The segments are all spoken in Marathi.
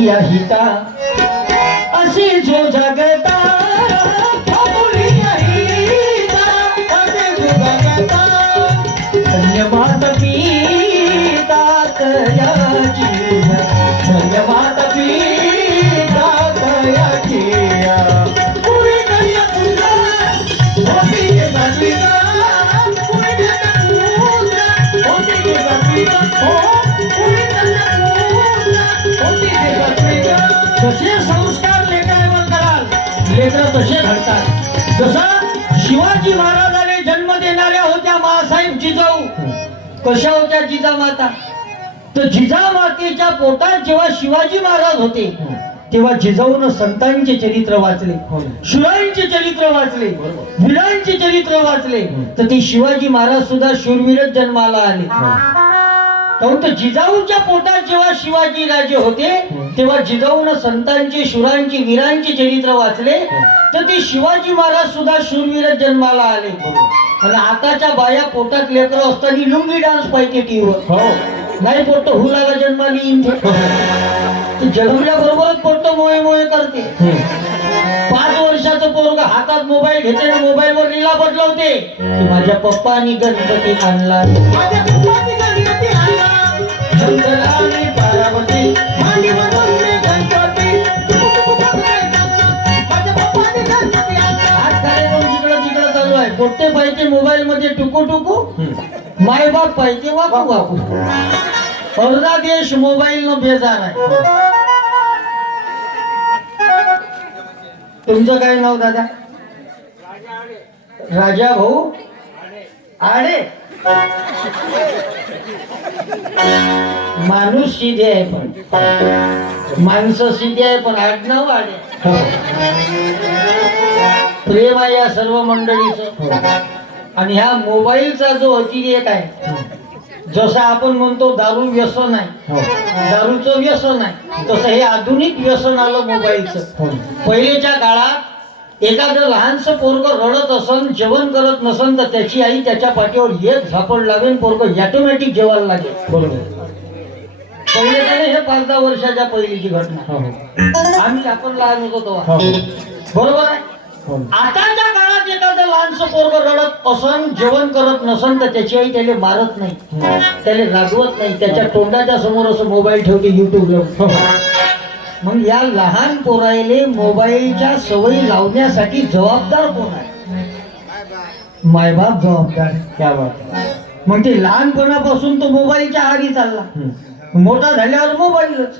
बोलिया हिता असे जो जगता बोलिया हिता असे जो जगता धन्यवाद पिता तयाची धन्यवाद पिता तयाची पुरी कन्या पूजा होती के सात्विका पुरी कन्या पूजा होती के सात्विका हो पुरी कन्या पूजा होती के सात्विका जसे संस्कार लेकरांवर कराल लेकरं तसे घडतात. जसा शिवाजी महाराजांनी जन्म देणाऱ्या होत्या मासाहेब जिजाऊ कशा होत्या जिजामाता तर जिजामातेच्या पोटात जेव्हा शिवाजी महाराज होते तेव्हा जिजाऊन संतांचे चरित्र वाचले शूरांचे चरित्र वाचले वीरांचे चरित्र वाचले तर ते शिवाजी महाराज सुद्धा शूरवीरच जन्माला आले. काहून तर जिजाऊच्या पोटात जेव्हा शिवाजी राजे होते तेव्हा जिजाऊन संतांचे शूरांचे वीरांचे चरित्र वाचले तर ते शिवाजी महाराज सुद्धा शूरवीरच जन्माला आले. आणि आताच्या बाया पोटात लेकरं असताना लुंगी डान्स पाहिजे टीव्हीवर नाही पोट हुलाला जन्माली जन्मल्याबरोबरच पोट मोये मोये करते. 5 वर्षाचं पोरग हातात मोबाईल घेते आणि मोबाईलवर लीला बदलवते की माझ्या पप्पानी गणपती आणला माझ्या पप्पानी गणपती आणला शंकराने पार्वती मांडी बनवले गणपती माझ्या पप्पानी गणपती आणला. आज कार्यक्रम जिकडं चालू आहे पोट्टे पाहिजे मोबाईल मध्ये टुकू टुकू मायबाप पाहिजे वाकू वाकू अर्धा देश मोबाईल न बेजार आहे. तुमचं काय नाव दादा? राजा भाऊ आडे. माणूस सीधे आहे पण माणसं सीधे आहे पण आडनाव आडे. प्रेम आहे या सर्व मंडळीचं. आणि ह्या मोबाईलचा जो अतिरेक आहे जसं आपण म्हणतो दारू व्यसन आहे दारूचं व्यसन आहे तसं हे आधुनिक व्यसन आलं मोबाईलचं. पहिलेच्या काळात एखादं लहानसं पोरग रडत असन जेवण करत नसन तर त्याची आई त्याच्या पाठीवर एक झापड लावेन पोरग ऑटोमॅटिक जेवायला लागेल. बरोबर पहिले तर हे 5-10 वर्षाच्या पहिलीची घटना आपण लहान होतो तेव्हा बरोबर आहे. आताच्या काळात एखादं लहानसं पोरग रडत असन जेवण करत नसन तर त्याची आई त्याला मारत नाही त्याला रागवत नाही त्याच्या तोंडाच्या समोर असं मोबाईल ठेवते युट्यूबला. मग या लहान पोरायले मोबाईलच्या सवयी लावण्यासाठी जबाबदार कोण आहे? मायबाप जबाबदार. क्या बात. मग ते लहानपणापासून तो मोबाईलच्या आहारी चालला मोठा झाल्यावर मोबाईलच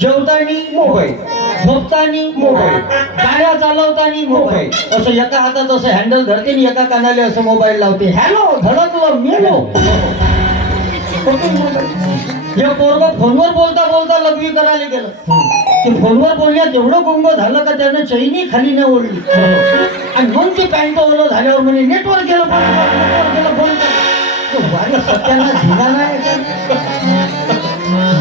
जेवतानी मोबाईल झोपतानी मोबाईल गाड्या चालवतानी मोबाईल असं एका हातात असं हँडल धरते आणि एका कानाला असं मोबाईल लावते हॅलो धडकलो मेलो. हे पोरग फोनवर बोलता बोलता लघवी करायला गेलं ते फोनवर बोलण्यात एवढं गुंग झालं का त्यानं चैनी खाली न ओढली आणि मग ती पॅन्ट ओलं झाल्यावर म्हणे नेटवर्क गेलं फोन सत्याना धिंगा नाही.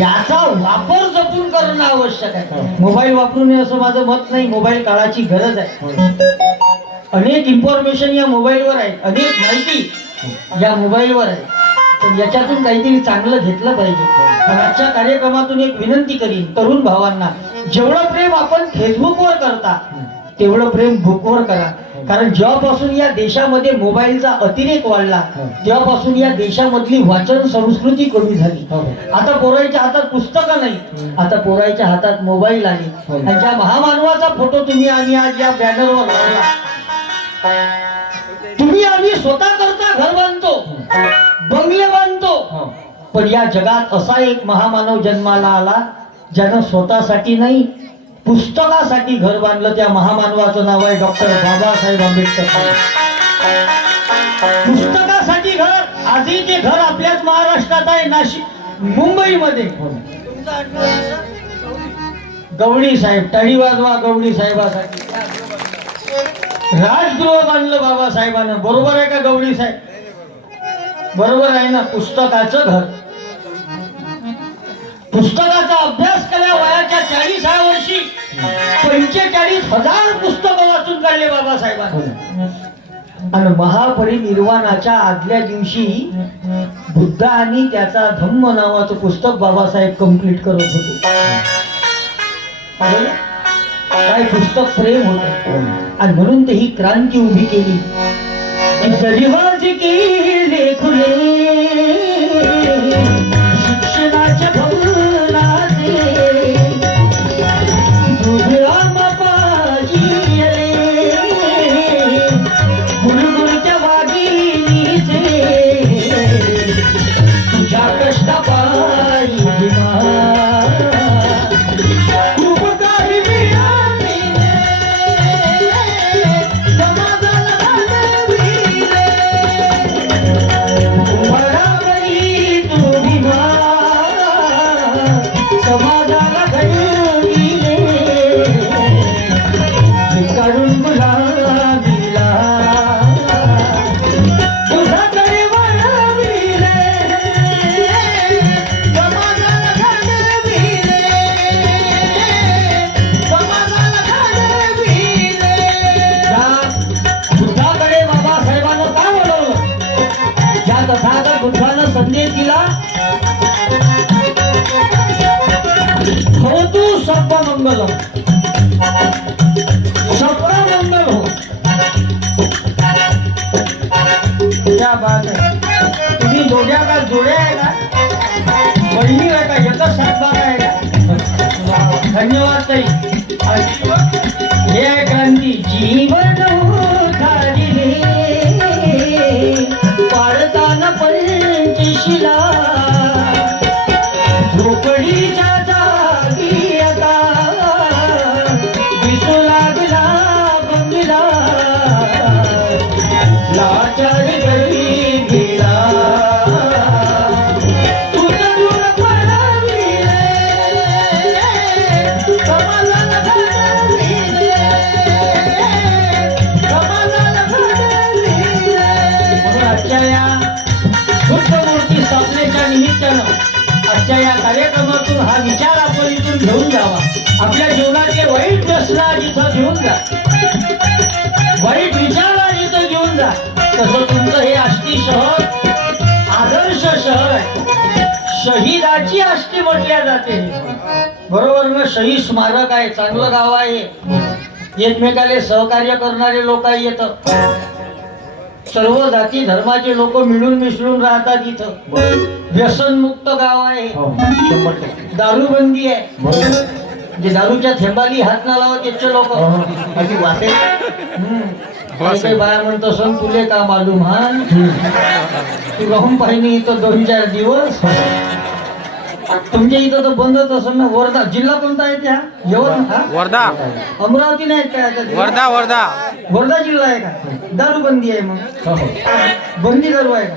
याचा वापर जपून करणं आवश्यक आहे. मोबाईल वापरू नये असं माझं मत नाही. मोबाईल काळाची गरज आहे. अनेक इन्फॉर्मेशन या मोबाईलवर आहे अनेक माहिती या मोबाईलवर आहे पण याच्यातून काहीतरी चांगलं घेतलं पाहिजे. आजच्या कार्यक्रमातून एक विनंती करीन तरुण भावांना जेवढं प्रेम आपण फेसबुकवर करता तेवढं प्रेम बुकवर करा. कारण जेव्हापासून या देशामध्ये मोबाईलचा अतिरेक वाढला तेव्हापासून या देशामधली वाचन संस्कृती कमी झाली. आता पोराच्या हातात पुस्तकं नाही आता पोराच्या हातात मोबाईल आले. आणि ज्या महामानवाचा फोटो तुम्ही आम्ही आज या बॅनरवर लावला तुम्ही आम्ही स्वतः करता घर बांधतो बंगले बांधतो पण या जगात असा एक महामानव जन्माला आला ज्यानं स्वतःसाठी नाही पुस्तकासाठी घर बांधलं. त्या महामानवाचं नाव आहे डॉक्टर बाबासाहेब आंबेडकर. पुस्तकासाठी घर आजही ते घर आपल्याच महाराष्ट्रात आहे नाशिक मुंबईमध्ये. गवळी साहेब टाळी वाजवा गवळी साहेबासाठी. राजगृह बांधलं बाबासाहेबांना बरोबर आहे का गवळी साहेब? बरोबर आहे ना. पुस्तकाचं घर पुस्तकाचा अभ्यास केल्या वयाच्या 40व्या वर्षी 45,000 पुस्तकं वाचून काढले बाबासाहेबांनी. आणि महापरिनिर्वाणाच्या आदल्या दिवशी बुद्ध आणि त्याचा धम्म नावाचं पुस्तक बाबासाहेब कंप्लीट करत होते. काय पुस्तक प्रेम होत आणि म्हणून ते ही क्रांती उभी केली की गरिबाजी केले खुले शिक्षणाच्या भवनाचे दुबळा मापाजी गुणगुणत्या वागिनीचे तुझ्या कष्टापायी खूप काही मिळाले समाजाला घडविले बळावरी तू भीमा समाजाला घडविले भिकारून गुलाबीला तुझ्याकडे वळविले समाजाला घडविले समाजाला घडविले या बुद्धाकडे बाबासाहेबांना का बोलवलं ज्या तथागत बुद्धानं संदेश दिला हो तू सर्वमंगलम सबका मंगल हो क्या बात है तुम्ही दोघ्या का जोड्या आहे का बहिणी आहे का एकच सातबार आहे का धन्यवाद ताई हे आहे क्रांती जीवन उधारिले पाळताना पंचशिला झोपडीच्या जागी आता दिसू लागला बंगला लाचार गरिबीला तुझं दूर पळविले समाजाला घडविले समाजाला घडविले म्हणून आजच्या या बुद्धमूर्ती स्थापनेच्या निमित्तानं आजच्या या कार्यक्रमातून हा विचार आपण इथून घेऊन जावा आपल्या जीवनातले वाईट व्यसना जिथं घेऊन जा वाईट विचार जिथं घेऊन जा तसं तुमचं हे आष्टी शहर आदर्श शहर आहे शहीदाची आष्टी म्हटल्या जाते बरोबर ना शहीद स्मारक आहे चांगलं गाव आहे एकमेकाले सहकार्य करणारे लोक येतं सर्व जाती धर्माचे लोक मिळून मिसळून राहतात इथं व्यसनमुक्त गाव आहे 100% दारूबंदी आहे जे दारूच्या थेंबाली हात ना लावत याचे लोक अशी वाटे काही बाया म्हणत असन तुले का मालूम हा तू राहून पाहिजे इथं 2-4 दिवस तुमच्या इथं तर बंदच असेल ना वर्धा जिल्हा कोणता आहे त्या यवतमाळ वर्धा अमरावती नाही काय आता वर्धा वर्धा वर्धा जिल्हा आहे का दारूबंदी आहे मग बंदी दारू आहे का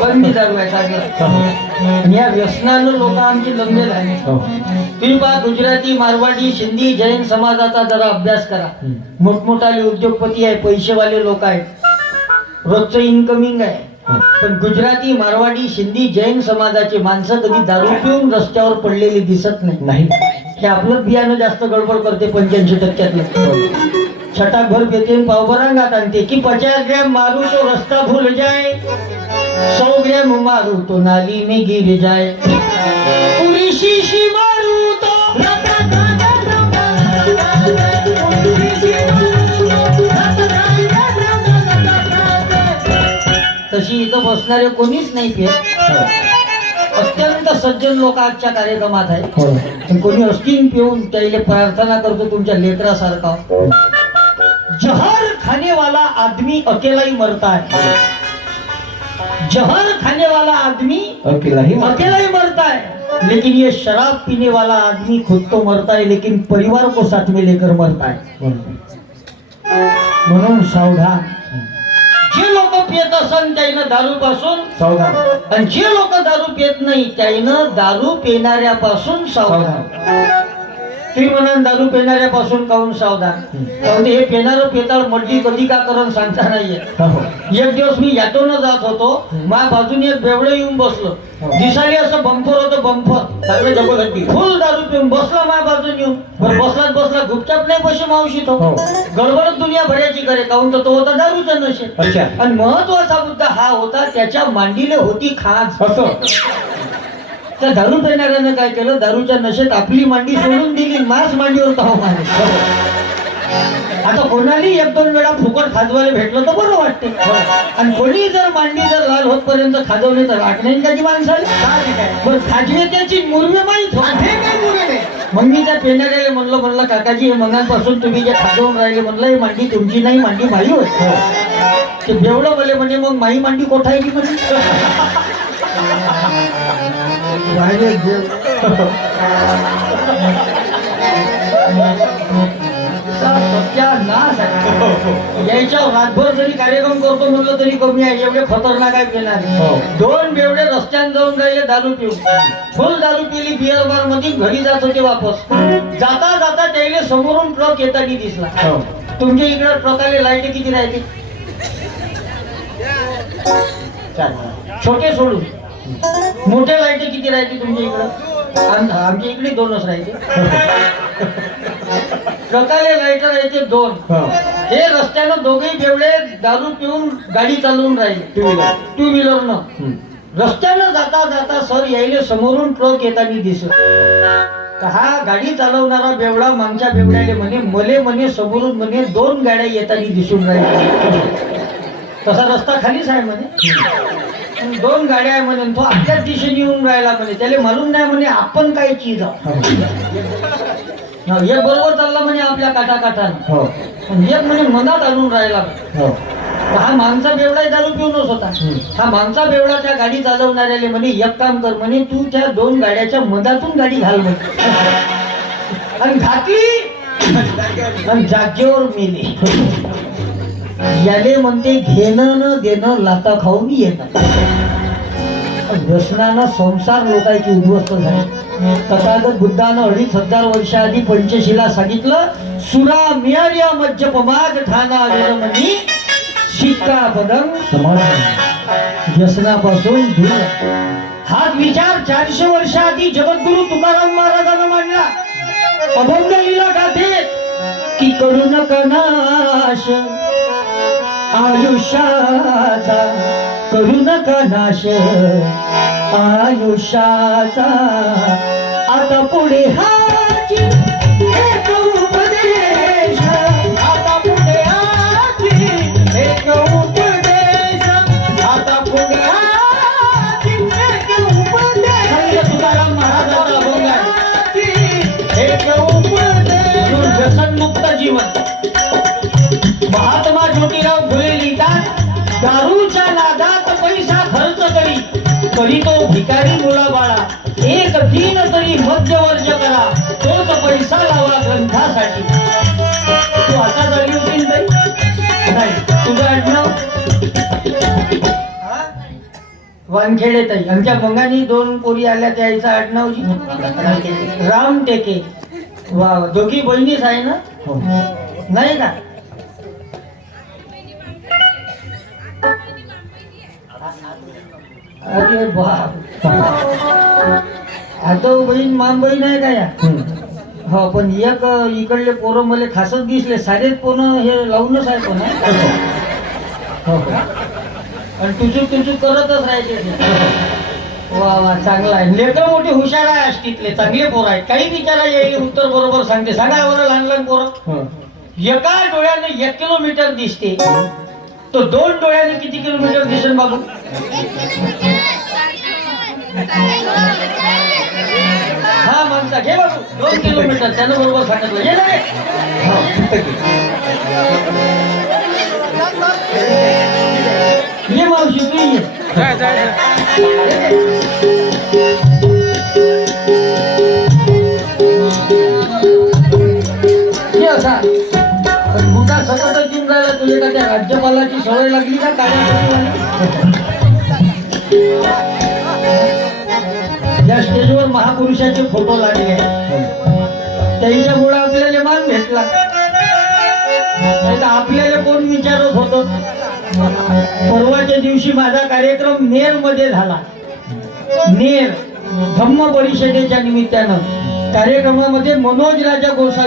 बंदी दारू आहे सगळं या व्यसनानं लोक आमची लंगे झाली तुम्ही पहा गुजराती मारवाडी सिंधी जैन समाजाचा जरा अभ्यास करा मोठमोठाले उद्योगपती आहे पैसेवाले लोक आहेत रोजचं इन्कमिंग आहे पण गुजराती मारवाडी सिंधी जैन समाजाची माणसं कधी दारू पिऊन रस्त्यावर पडलेली दिसत नाही हे आपलं बियाणं जास्त गडबड करते 85% छटाकभर पेते पावभरांगात आणते की 50 ग्रॅम मारू तो रस्ता भूल जाए 100 ग्रॅम मारू तो नाली में गिर जाए पूरी शीशी मारू तो तशी इथं बसणारे कोणीच नाही पेत अत्यंत सज्जन लोक आजच्या कार्यक्रमात आहे कोणी असतील पिऊन त्याला प्रार्थना करतो तुमच्या लेकरासारखा जहर खाने वाला आदमी अकेला ही मरता है जहर खाने वाला आदमी अकेला ही मरता है लेकिन ये शराब पीने वाला आदमी खुद तो मरता है लेकिन परिवार को साथ में लेकर मरता है म्हणून सावधान जे लोक पियत असन त्यानं दारू पासून सावधान आणि जे लोक दारू पियत नाही त्यानं दारू पिणाऱ्यापासून सावधान तुम्ही म्हणा दारू पिणाऱ्यापासून काहून सावधान कारण हे पिणारं पेताळ मड्डी कधी का करून सांगता नाहीये एक दिवस मी यातून जात होतो माझ्या बाजूने एक बेवडे येऊन बसलो दिसाली असं बंपर होतं बंपर सगळे जबरदस्ती फुल दारू पिऊन बसला माझ्या बाजून येऊन बसला गुपचाप नाही पैसे मावशी तो गडबडच दुनिया भरायची करे काहून तो होता दारूचा नशे आणि महत्वाचा मुद्दा हा होता त्याच्या मांडीले होती खाज त्या दारू पिणाऱ्यानं काय केलं, दारूच्या नशेत आपली मांडी सोडून दिली, मास मांडीवर धाव मारली. आता कोणालाही एक दोन वेळा फुकट खाजवायला भेटलं तर बरं वाटते. आणि कोणी जर मांडी जर लाल होतपर्यंत खाजवली तर राग नाही का ती माणसाला. बरं खाजवे त्याची मुरवे माहीत होते. मग मी त्या पेणाऱ्याला म्हणलं काकाजी हे मनापासून तुम्ही जे खाजवून राहिले म्हणलं ही मांडी तुमची नाही, मांडी माई होत. ते बेवडं बोले म्हणजे मग माई मांडी कोठायची म्हणजे याच्यावर रातभर जरी कार्यक्रम करतो म्हणलं तरी कमी आहे. एवढे खतरनाक आहे पेणारे. दोन बेवडे रस्त्याने जाऊन राहिले दारू पिऊन, फुल दारू पिली बिअर बार मध्ये, घरी जात होते वापस. जाता जाता त्याला समोरून ट्रक येताना दिसला. तुमच्या इकडे ट्रकाले लाईट किती राहते? छोटे सोडून मोठ्या लाईट किती राहते तुमच्या इकडं? आमच्या इकडे दोनच राहते. ट्रकाले लाईट राहते दोन. हे रस्त्यानं दोघेही बेवडे दारू पिऊन गाडी चालवून राहिले टू व्हीलर न. रस्त्यानं जाता जाता सर यायले समोरून ट्रक येताना दिसत. हा गाडी चालवणारा बेवडा मागच्या बेवड्याले म्हणे मले म्हणे समोरून म्हणे दोन गाड्या येताना दिसून राहिल्या. तसा रस्ता खालीच आहे म्हणे, दोन गाड्या आहे म्हणे, तो आपल्याच दिशेने येऊन राहिला म्हणे. त्याला मालूम नाही म्हणे आपण काय चीज एक बरोबर चालला म्हणे आपल्या काठाकाठानं, एक म्हणे मनात आणून राहिला. हा माणसा बेवडा दारू पिऊनच होता. हा माणसा बेवडा त्या गाडी चालवणाऱ्याला म्हणे एक काम कर म्हणे, तू त्या दोन गाड्याच्या मधातून गाडी घाल म्हणे. आणि घातली आणि जागेवर मेली. याले म्हणते घेणं न देणं लाता खाऊन येणं. व्यसनानं संसार लोकांची उद्ध्वस्त झाली. तथागत बुद्धानं 2500 वर्षाआधी पंचशिला सांगितलं, सुरा मियार्या मज्जपमाद ठाणा विरमणी शिक्का पदम समाज. व्यसनापासून दूर. हाच विचार 400 वर्षाआधी जगद्गुरु तुकाराम महाराजांना मांडला अभंग लीला गाथेत की करू नका नाश आयुष्याचा, करू नका नाश आयुष्याचा. आता पुढे हाची एक उपदेश, आता पुढे हाची एक उपदेश, आता पुढे हाची एक उपदेश. तुकाराम महाराजांचा अभंग आहे. एक उपदेश व्यसनमुक्त जीवन. महात्मा ज्योतिराव फुले लिहितात, दारूच्या नादात पैसा खर्च करी तो भिकारी मुलाबाळा, एक दिन तरी मध्यवर्ज करा, तोच पैसा लावा ग्रंथासाठी. तू आता झाली होती नाही? तुझं आडनाव वानखेडे ताई. आमच्या मंगानी दोन पोरी आल्या, त्याचं आडनाव राम टेके. वा, दोघी बहिणीच आहे ना? नाही का? अरे बाप, आता बहीण माम बहीण आहे का या? हो, पण एक इकडले पोरं मला खासच दिसले. सारेच पोरं हे लावूनच आहे पण. आणि तुझूक करतच राहायचे. वा वा, चांगला आहे. लेकरं मोठी हुशार आहे आष्टीतले, चांगले पोरं आहेत. काही विचारा येईल उत्तर बरोबर सांगते. सांगा बरं, लहान लहान पोरं. एका डोळ्याने 1 किलोमीटर दिसते, तो 2 डोळ्याने किती किलोमीटर दिसेल बाबू? हा माणसा घे बाबू 2 किलोमीटर. त्यानं बरोबर सांगितलं. ये ना रे. ये मावशी तू ये. असा कुठा सतत जिम राहिला. तुझे का त्या राज्यपालाची सवय लागली का? या स्टेजवर महापुरुषाचे फोटो लागले, त्यांच्यामुळे आपल्याला मान भेटला. आपल्याला कोण विचारत होत? परवाच्या दिवशी माझा कार्यक्रम नेर मध्ये झाला. नेर धम्म परिषदेच्या निमित्तानं कार्यक्रमामध्ये मनोज राजा गोसावी